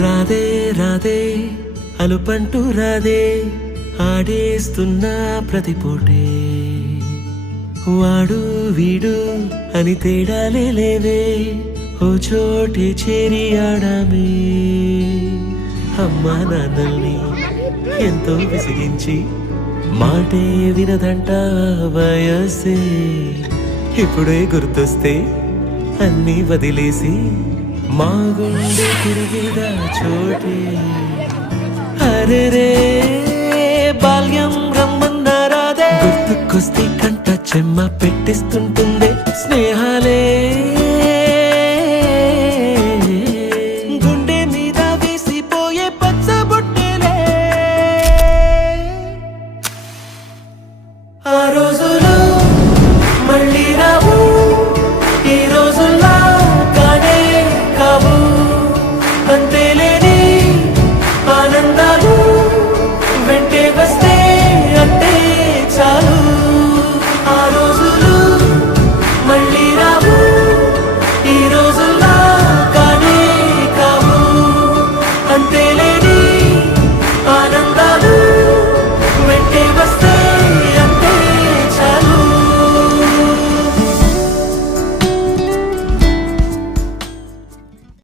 రాధే రాధే అలుపంటూ రాధే ఆడేస్తున్నా ప్రతి పూటే వాడు వీడు అని తేడాలే లేవే ఓ చోటే చేరి ఆడామే అమ్మా నాన్నల్ని ఎంతో విసిగించి మాటే వినదంట వయసే ఇప్పుడే గుర్తొస్తే అన్నీ వదిలేసి మా గుండె తిరిగేదా చోటే అరే రే బాల్యం రమ్మన్నారాదే గుర్తుకొస్తే కంట చెమ్మ పెట్టిస్తుంటుందే స్నేహ